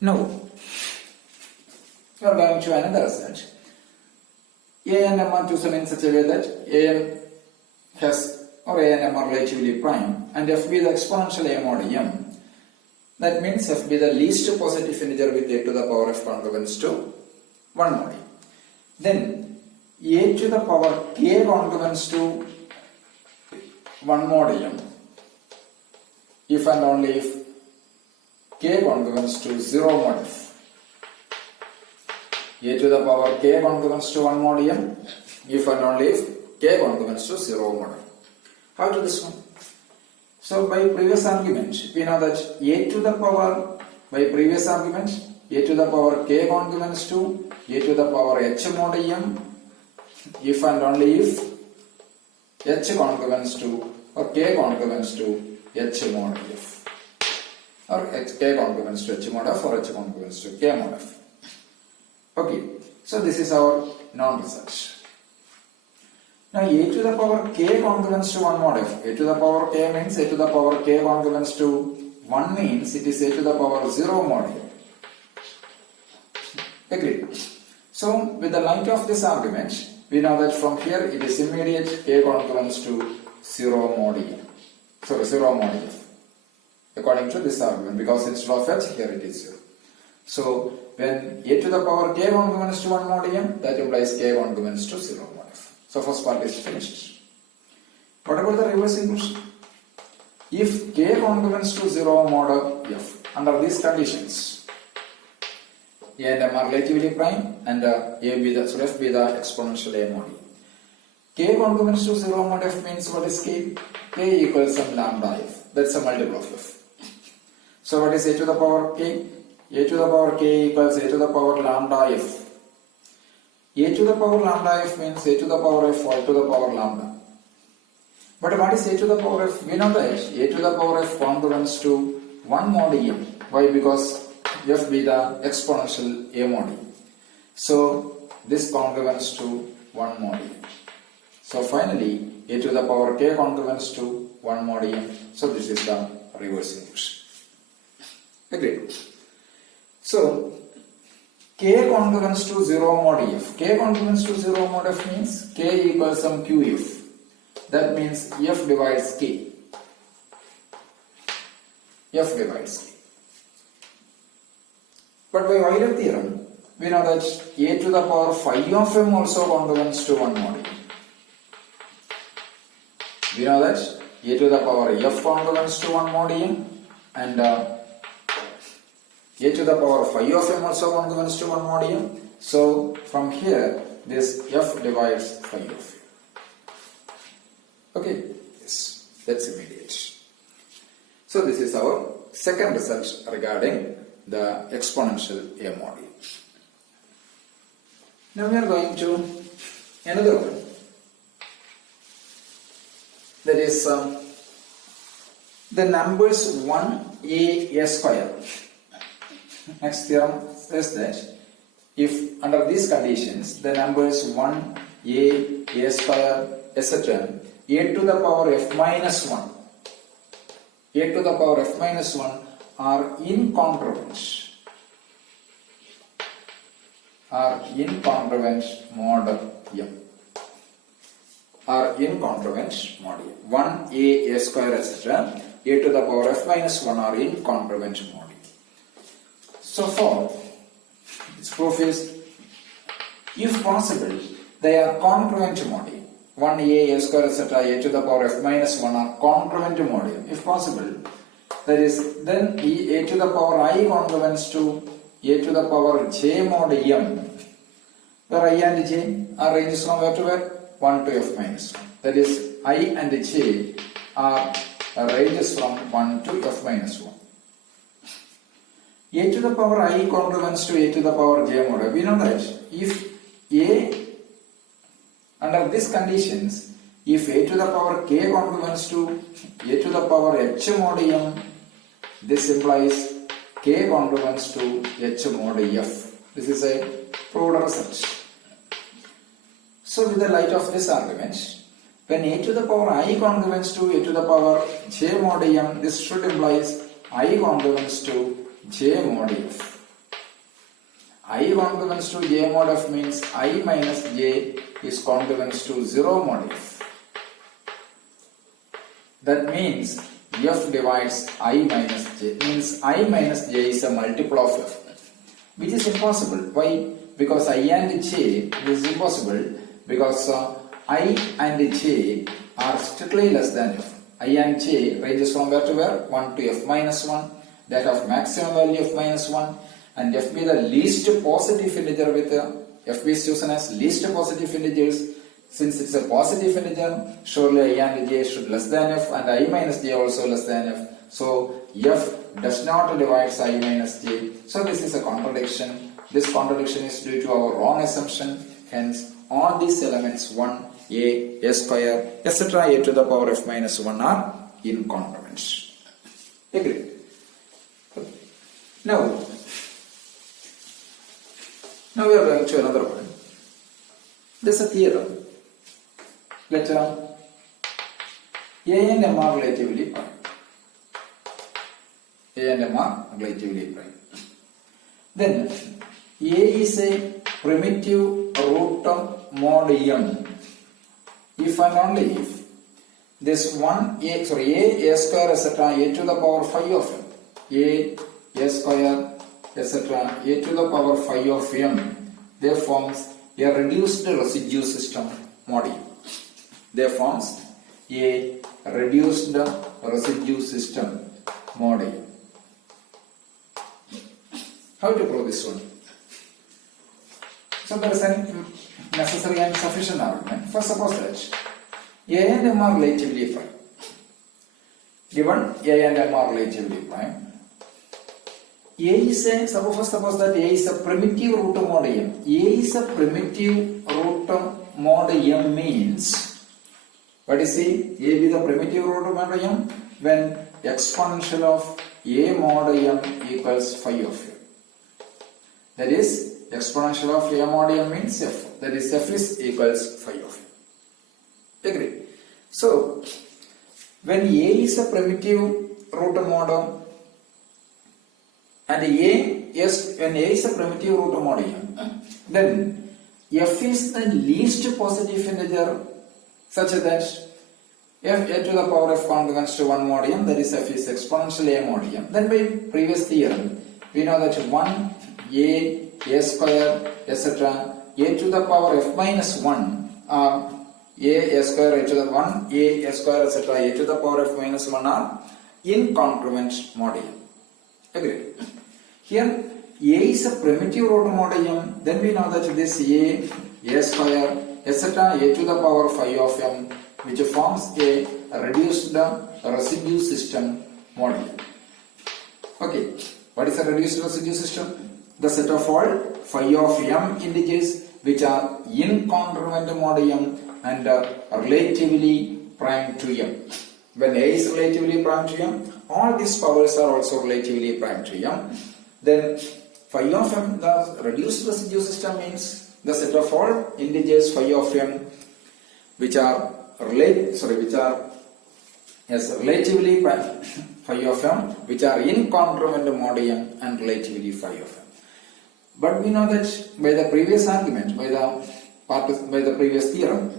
Now, we are going to another result. A and m are chosen in such a way that a n has or a and m are relatively prime and f be the exponential a mod m. That means f be the least positive integer with a to the power f congruence to 1 mod m. Then a to the power k congruence to 1 mod m if and only if k congruence to 0 mod f. A to the power k congruence to 1 mod m if and only if k congruence to 0 mod f. How to this one? So by previous argument we know that a to the power a to the power k congruence to a to the power h mod m if and only if h congruence to or k congruence to h mod f or k congruence to h mod f or h congruence to k mod f. Okay, so this is our known result. Now a to the power k congruence to 1 mod f. A to the power k means a to the power k congruence to 1 means it is a to the power 0 mod f. Agreed. So with the light of this argument, we know that from here it is immediate k congruence to 0 mod f. Sorry, 0 mod f. According to this argument, because instead of h here it is 0. So when a to the power k congruence to 1 mod m, that implies k congruence to 0 mod f. So first part is finished. What about the reverse inclusion? If k congruence to 0 mod f, under these conditions, a and m are relatively prime and f be the exponential a mod m. K congruence to 0 mod f means what is k? K equals some lambda f. That's a multiple of f. So what is a to the power k? A to the power k equals a to the power lambda f. A to the power lambda f means a to the power f all to the power lambda. But what is a to the power f? We know that a to the power f congruence to 1 mod m. Why? Because f be the exponential a mod m. So this congruence to 1 mod m. So finally a to the power k congruence to 1 mod m. So this is the reverse inclusion. Agreed. So k congruence to 0 mod f. K congruence to 0 mod f means k equals some qf. That means f divides k. F divides k. But by Euler theorem, we know that a to the power phi of m also congruence to 1 mod m. We know that a to the power f congruence to 1 mod m and a to the power phi of m also congruence to 1 mod m. So from here this f divides phi of m. Okay, yes, that's immediate. So this is our second result regarding the exponential a mod m. Now we are going to another one. That is the numbers 1a square. Next theorem says that if under these conditions the numbers 1, a square, etc. a to the power f minus 1 are incongruent mod m. 1 a square, etc. a to the power f minus 1 are incongruent mod m. So for its proof is, if possible, they are congruent mod m. 1 a square, etc. a to the power f minus 1 are congruent mod m. If possible, that is, then a to the power I congruence to a to the power j mod m, where I and j are ranges from where to where? 1 to f minus 1. That is, I and j are ranges from 1 to f minus 1. A to the power I congruence to a to the power j mod m. We know that if a, under these conditions, if a to the power k congruence to a to the power h mod m, this implies k congruence to h mod f. This is a proved result. So with the light of this argument, when a to the power I congruence to a to the power j mod m, this should implies I congruence to j mod f. I congruence to j mod f means I minus j is congruence to 0 mod f. That means f divides I minus j, means I minus j is a multiple of f, which is impossible. Why? Because I and j is impossible because I and j are strictly less than f. I and j ranges from where to where? 1 to f minus 1. They have maximum value of minus 1, and f be the least positive integer with f is chosen as least positive integers. Since it's a positive integer, surely I and j should less than f, and I minus j also less than f. So f does not divide I minus j. So this is a contradiction. This contradiction is due to our wrong assumption. Hence, all these elements 1, a square, etc. a to the power f minus 1 are incongruent. Agree? Now we are going to another one. This is a theorem. Let A and M are relatively prime. A and M are relatively prime. Then A is a primitive root mod M if and only if this A square etc. a to the power phi of m, a square etc. a to the power phi of m, they forms a reduced residue system mod M. They forms a reduced residue system mod M. How to prove this one? So there is a necessary and sufficient argument. First, suppose that A and M are relatively prime. Given A and M are relatively prime, suppose that A is a primitive root mod M. A is a primitive root mod M means, what is A? A be the primitive root mod M when exponential of A mod M equals phi of M. That is, exponential of A mod M means f. That is, f is equals phi of m. Agree? So, when A is a primitive root mod M and when A is a primitive root mod M, then f is the least positive integer such that f a to the power f congruence to 1 mod m, that is f is exponential A mod m. Then by previous theorem, we know that 1 a square etc. a to the power f minus 1 a square a to the 1 a square etc. a to the power f minus 1 are incongruent mod m. Agreed? Here a is a primitive root mod m, then we know that this a square etc. a to the power phi of m, which forms a reduced residue system mod m. Okay, what is a reduced residue system? The set of all phi of m integers which are incongruent mod m and relatively prime to m. When A is relatively prime to m, all these powers are also relatively prime to m. Then phi of m, the reduced residue system means the set of all integers phi of m which are relatively prime phi of m which are incongruent mod m and relatively phi of m. But we know that by the previous argument, by the previous theorem,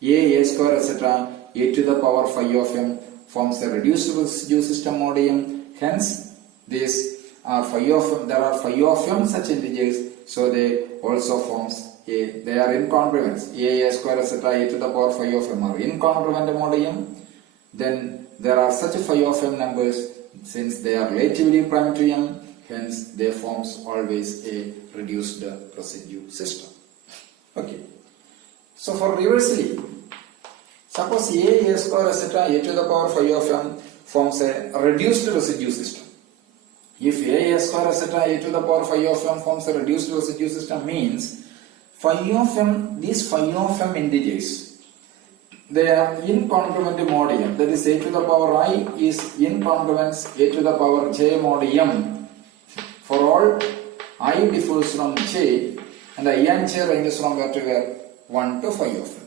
a square etc. a to the power phi of m forms a reduced residue system mod m. Hence, these are phi of m. There are phi of m such integers, so they also forms a. They are incongruent. A square etc. a to the power phi of m are incongruent mod m. Then there are such phi of m numbers since they are relatively prime to m. Hence, they forms always a reduced residue system. Okay. So for reversely, suppose a square etc. a to the power phi of m forms a reduced residue system. If a square etc. a to the power phi of m forms a reduced residue system means phi of m, these phi of m integers, they are incongruent mod m. That is, a to the power I is incongruent a to the power j mod m. For all I differs from j and I and j ranges from where to where? 1 to phi of m.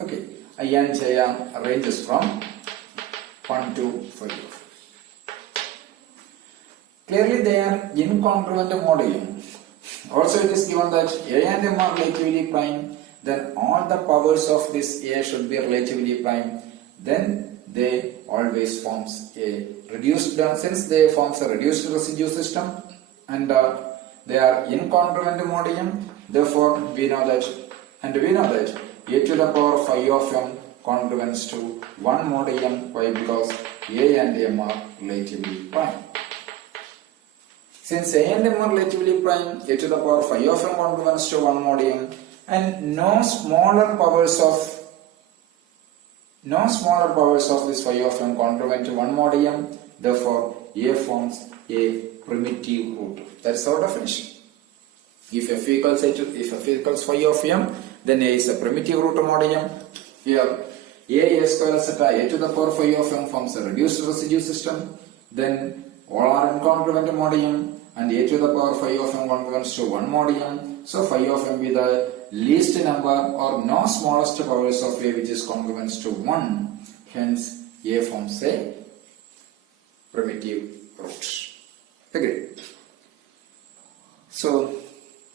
Okay, I and j ranges from 1 to phi of m. Clearly they are incongruent mod m. Also it is given that A and M are relatively prime, then all the powers of this A should be relatively prime, then they always forms a reduced, since they forms a reduced residue system and they are incongruent modium, therefore we know that a to the power phi of m congruence to 1 mod m. Why? Because A and M are relatively prime. Since A and M are relatively prime, a to the power phi of m congruence to 1 mod m, and no smaller powers of this phi of m congruent to 1 mod m, therefore A forms a primitive root. That is our definition. If f equals phi of m, then A is a primitive root mod m. Here A square etc. a to the power phi of m forms a reduced residue system, then all are incongruent mod m, and a to the power phi of m congruence to 1 mod m. So phi of m with the least number or no smallest powers of A which is congruent to 1, hence A forms a primitive root. Agreed. So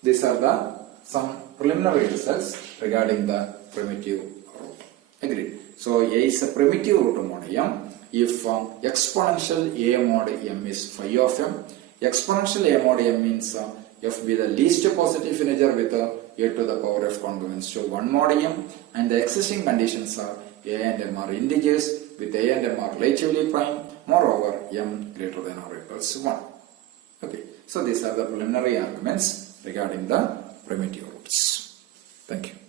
these are some preliminary results regarding the primitive root. Agreed. So A is a primitive root mod m if exponential A mod m is phi of m. Exponential A mod m means f be the least positive integer with a to the power f congruence to 1 mod m, and the existing conditions are A and m are integers with A and m are relatively prime, moreover m greater than or equals 1. Okay, so these are the preliminary arguments regarding the primitive roots. Thank you.